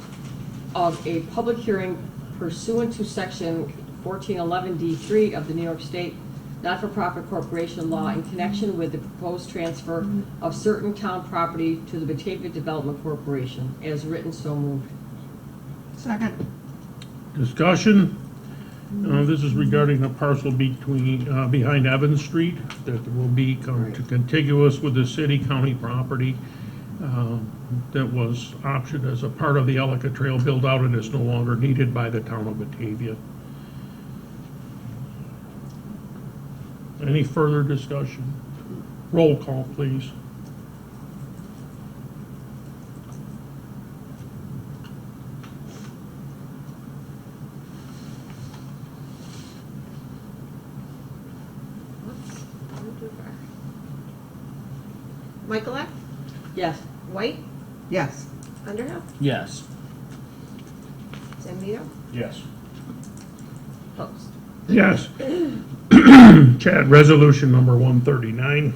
of a public hearing pursuant to section 1411D3 of the New York State Not-for-Profit Corporation Law in connection with the proposed transfer of certain town property to the Batavia Development Corporation. As written, so moved. Second. Discussion? This is regarding a parcel between, behind Evans Street that will be contiguous with the city-county property that was optioned as a part of the Ellicott Trail build-out and is no longer needed by the town of Batavia. Any further discussion? Roll call, please. Michaelak, Yes. White, Yes. Underhill, Yes. Zambito, Yes. Post. Yes. Chad, resolution number 139.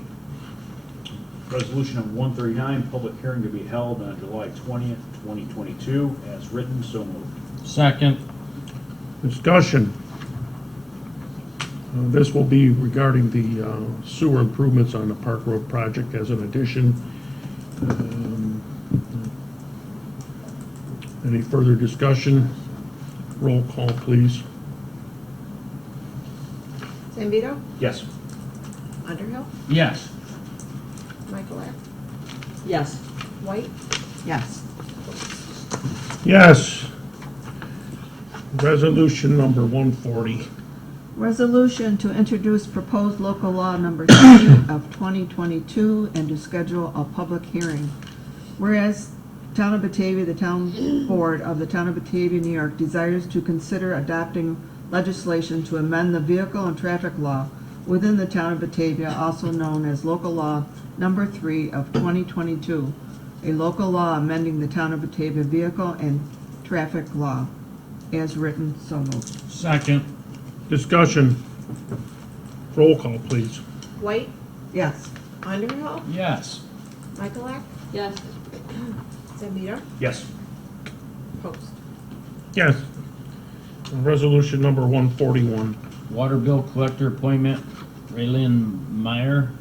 Resolution number 139, public hearing to be held on July 20th, 2022, as written, so moved. Second. Discussion. This will be regarding the sewer improvements on the Park Road project as an addition. Any further discussion? Roll call, please. Zambito, Yes. Underhill, Yes. Michaelak, Yes. White, Yes. Yes. Resolution number 140. Resolution to introduce proposed local law number 3 of 2022 and to schedule a public hearing. Whereas Town of Batavia, the Town Board of the Town of Batavia, New York desires to consider adopting legislation to amend the vehicle and traffic law within the Town of Batavia, also known as Local Law number 3 of 2022, a local law amending the Town of Batavia vehicle and traffic law, as written, so moved. Second. Discussion. Roll call, please. White, Yes. Underhill, Yes. Michaelak, Yes. Zambito, Yes. Post. Yes. Resolution number 141. Water bill collector appointment, Raylene Meyer.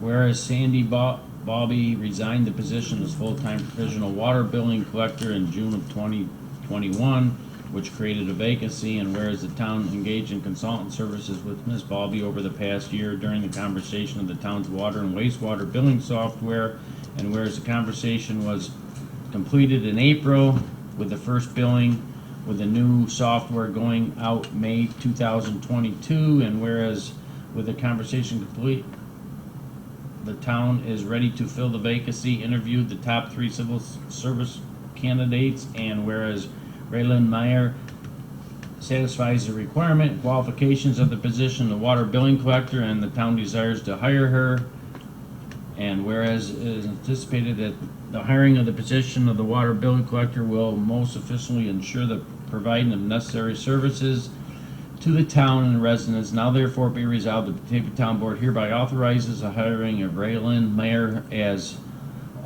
Whereas Sandy Bobby resigned the position as full-time provisional water billing collector in June of 2021, which created a vacancy, and whereas the town engaged in consultant services with Ms. Bobby over the past year during the conversation of the town's water and wastewater billing software, and whereas the conversation was completed in April with the first billing with the new software going out May 2022, and whereas with the conversation complete, the town is ready to fill the vacancy, interviewed the top 3 civil service candidates, and whereas Raylene Meyer satisfies the requirement and qualifications of the position of water billing collector, and the town desires to hire her, and whereas it is anticipated that the hiring of the position of the water billing collector will most efficiently ensure the providing of necessary services to the town and residents, now therefore be resolved, the Batavia Town Board hereby authorizes the hiring of Raylene Meyer as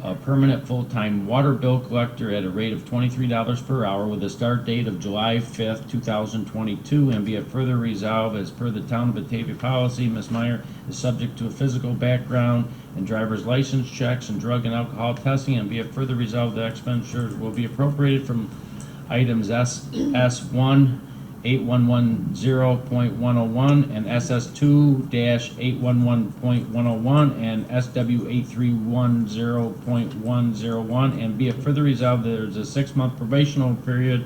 a permanent full-time water bill collector at a rate of $23 per hour with a start date of July 5th, 2022, and be it further resolved, as per the Town of Batavia policy, Ms. Meyer is subject to a physical background and driver's license checks and drug and alcohol testing, and be it further resolved that expenditures will be appropriated from items SS1 8110.101 and SS2-811.101 and SW8310.101, and be it further resolved that there is a 6-month probational period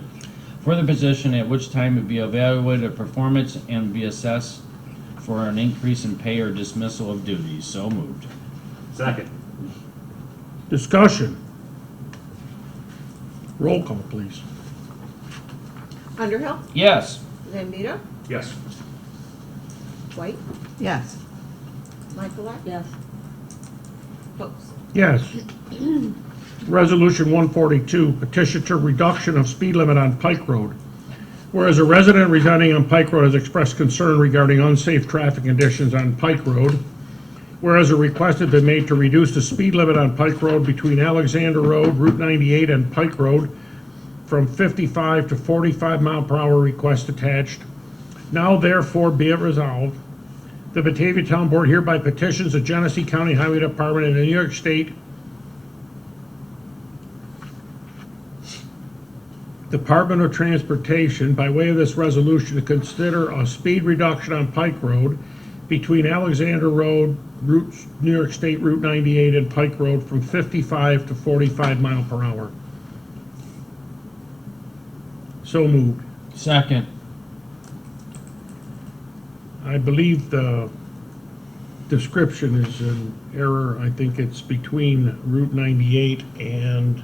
for the position, at which time it be evaluated performance and be assessed for an increase in pay or dismissal of duties. So moved. Second. Discussion. Roll call, please. Underhill, Yes. Zambito, Yes. White, Yes. Michaelak, Yes. Post. Yes. Resolution 142, petition to reduction of speed limit on Pike Road. Whereas a resident residing on Pike Road has expressed concern regarding unsafe traffic conditions on Pike Road. Whereas a request has been made to reduce the speed limit on Pike Road between Alexander Road, Route 98, and Pike Road from 55 to 45 mile per hour, request attached. Now therefore be it resolved, the Batavia Town Board hereby petitions the Genesee County Highway Department and the New York State Department of Transportation by way of this resolution to consider a speed reduction on Pike Road between Alexander Road, New York State Route 98, and Pike Road from 55 to 45 mile per hour. So moved. Second. I believe the description is in error. I think it's between Route 98 and,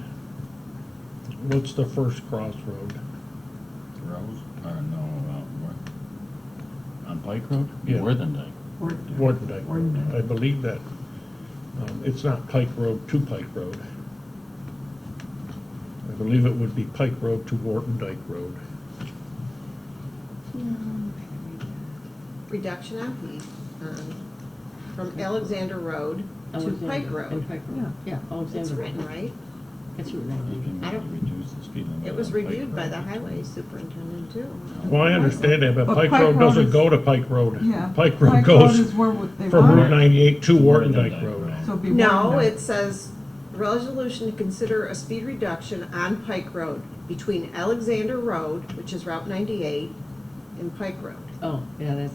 what's the first crossroad? Rose? Or no, on Pike Road? Yeah. Worthington. Wharton Dyke. I believe that. It's not Pike Road to Pike Road. I believe it would be Pike Road to Wharton Dyke Road. Reduction on from Alexander Road to Pike And Road. Pike Road, yeah, It's Alexander. written, right? It's written. I don't- Reduce the speed limit It was on reviewed Pike by Road. the highway superintendent too. Well, I understand that, but But Pike Pike Road Road doesn't is- go to Pike Road. Yeah. Pike Road goes is where they from want Route it. 98 to More than Wartendike Dyke Road. So it'd be No, one it says resolution to consider a speed reduction on Pike Road between Alexander Road, which is Route 98, and Pike Road, Oh, yeah,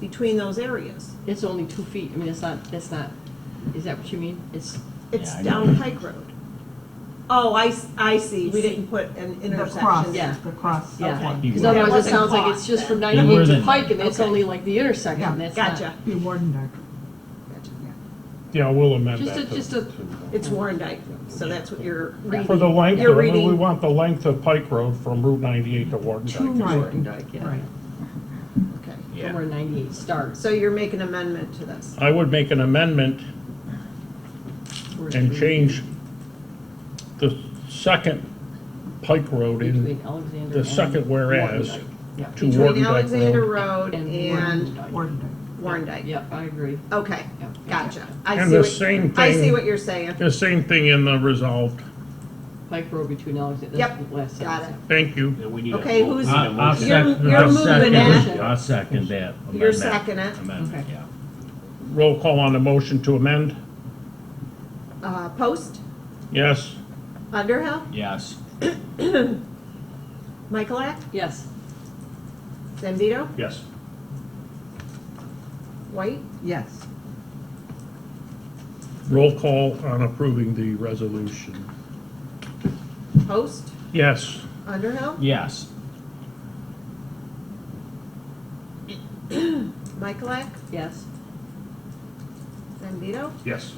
between those areas. it's only 2 feet. I mean, that's not, is that what you mean? It's, It's Yeah, I know. down Pike Road. Oh, I see, we didn't put an The intersection. cross, Yeah. the cross. yeah, Okay. because Yeah, otherwise it wasn't sounds like caught it's just from then. 98 to Yeah. Pike, and it's Okay. only like the intersection. Yeah. That's not- Gotcha. Be Wartendike. Gotcha. Yeah, we'll amend Just that. a- just a- It's Warrendike, so that's what you're reading. For the length, You're of it, we reading, want the length of Pike Road from Route 98 to To Wartendike. right. Wartendike, yeah. Right. okay. From where 98 starts. So you're making an amendment to this. I would make an amendment and change the second Pike Road in Between Alexander the and second whereas Wartendike. Yeah. to Between Wartendike Alexander Road. Road and Wartendike. Wartendike. Warrendike. Yep, I agree. Okay, Yep. gotcha. I And see the what- same I see thing- what you're saying. The same thing in the resolved. Pike Road between Alexander, Yep, that's the last got sentence. Thank you. Then we need Okay, a- who's- we need a I'll motion. You're- second- you're I'll moving second it. I'll second that. You're amendment. seconding it. Amendment, Okay. yeah. Roll call on the motion to amend? Post, Yes. Underhill, Yes. Michaelak, Yes, Zambito, Yes. White, Yes. Roll call on approving the resolution. Post, Yes. Underhill, Yes. Michaelak, yes. Zambito, Yes.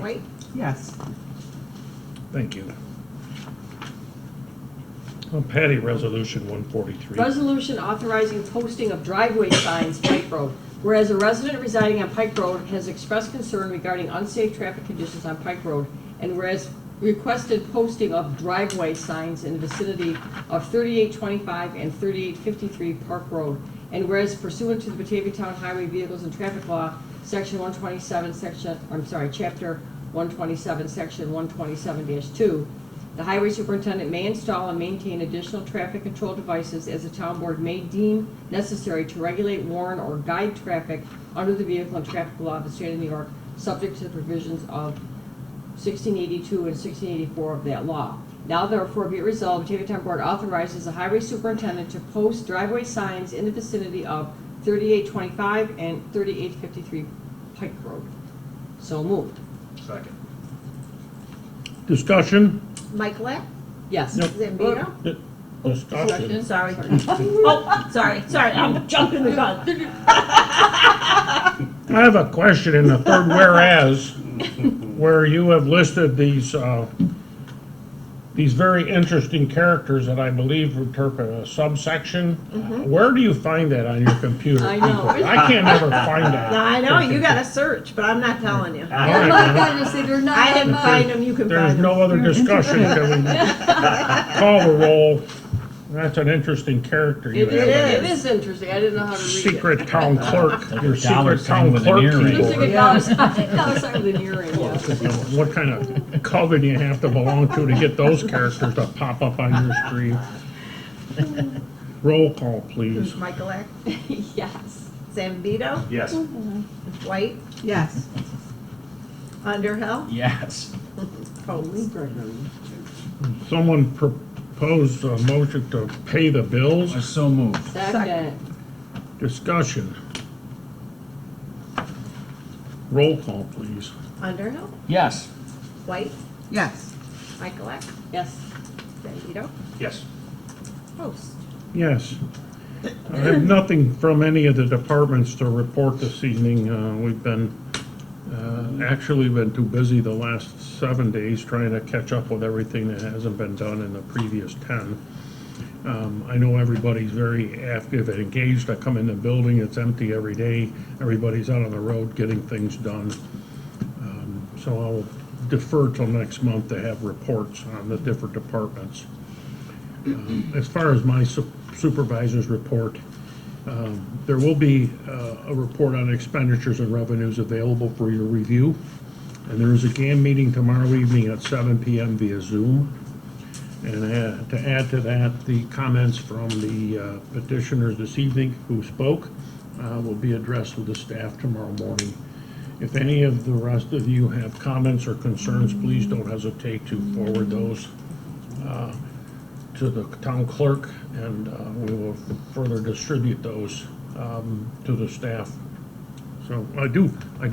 White, Yes. Thank you. Patty, Resolution 143. Resolution authorizing posting of driveway signs, Pike Road. Whereas a resident residing on Pike Road has expressed concern regarding unsafe traffic conditions on Pike Road, and whereas requested posting of driveway signs in the vicinity of 3825 and 3853 Park Road, and whereas pursuant to the Batavia Town Highway Vehicles and Traffic Law, Section 127, Chapter 127, Section 127-2, the highway superintendent may install and maintain additional traffic control devices as the town board may deem necessary to regulate, warn, or guide traffic under the vehicle and traffic law of the state of New York, subject to the provisions of 1682 and 1684 of that law. Now therefore be it resolved, Batavia Town Board authorizes the highway superintendent to post driveway signs in the vicinity of 3825 and 3853 Pike Road. So moved. Second. Discussion? Michaelak, Yes. Yep. Zambito. Discussion. Sorry. Oh, sorry, I'm jumping the gun. I have a question in the third whereas, where you have listed these very interesting characters that I believe took a subsection. Where do you find that on your computer? I know. I can't ever find that. Now, I know, you gotta search, but I'm not telling you. All right, then. I didn't find them, you can There's find them. no other discussion. Can we call the roll? That's an interesting character you It have. is, it is interesting. I didn't know how to read it. Secret town clerk, Like your a dollar secret sign town with an clerk earring. Looks like keyboard. a dollar sign, dollar sign with an earring, yeah. What kind of coven you have to belong to get those characters to pop up on your screen? Roll call, please. Michaelak, Yes. Zambito, Yes. White, Yes. Underhill, Yes. Post. Someone proposed a motion to pay the bills. So moved. Second. Discussion. Roll call, please. Underhill, Yes. White, Yes. Michaelak, Yes. Zambito, Yes. Post. Yes. I have nothing from any of the departments to report this evening. We've been, actually been too busy the last 7 days trying to catch up with everything that hasn't been done in the previous 10. I know everybody's very active and engaged. I come in the building, it's empty every day. Everybody's out on the road getting things done. So I'll defer till next month to have reports on the different departments. As far as my supervisor's report, There will be a report on expenditures and revenues available for your review. And there is a GAM meeting tomorrow evening at 7 PM via Zoom. And to add to that, the comments from the petitioners this evening who spoke will be addressed with the staff tomorrow morning. If any of the rest of you have comments or concerns, please don't hesitate to forward those to the town clerk, and we will further distribute those to the staff. So I do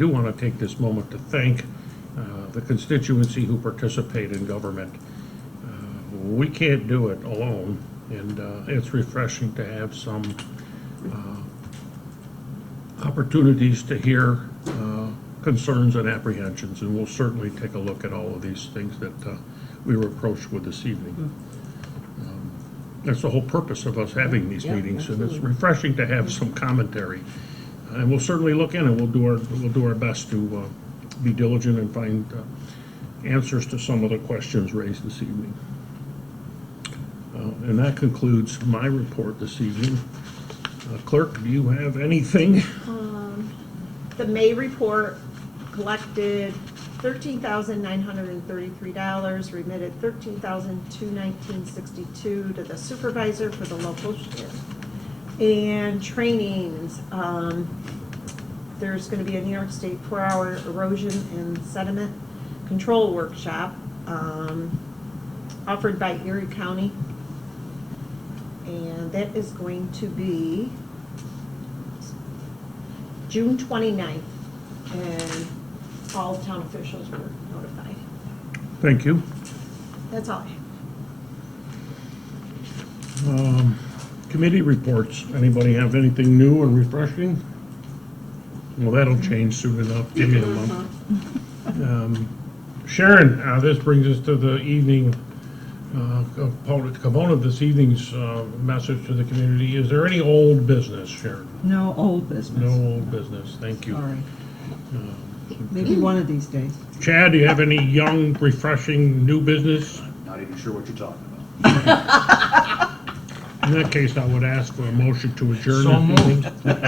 want to take this moment to thank the constituency who participate in government. We can't do it alone, and it's refreshing to have some opportunities to hear concerns and apprehensions, and we'll certainly take a look at all of these things that we were approached with this evening. That's the whole purpose of us having these Yeah, meetings, and it's absolutely. refreshing to have some commentary. And we'll certainly look in, and we'll do our best to be diligent and find answers to some of the questions raised this evening. And that concludes my report this evening. Clerk, do you have anything? The May report collected $13,933, remitted $13,219.62 to the supervisor for the local share. And trainings, there's gonna be a New York State 4-hour erosion and sediment control workshop, offered by Erie County. And that is going to be June 29th, and all town officials were notified. Thank you. That's all I have. Committee reports. Anybody have anything new and refreshing? Well, that'll change soon enough. Give me a month. Sharon, this brings us to the evening component of this evening's message to the community. Is there any old business, Sharon? No old business. No old business. Thank you. Sorry. Maybe one of these days. Chad, do you have any young, refreshing new business? Not even sure what you're talking about. In that case, I would ask for a motion to adjourn. So this meeting.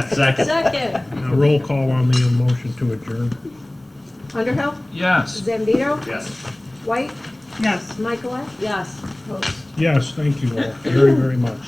Second. Second. A roll call on the motion to adjourn. Underhill, Yes. Zambito, Yes. White, Yes. Michaelak, Yes. Post. Yes, thank you all very, very much.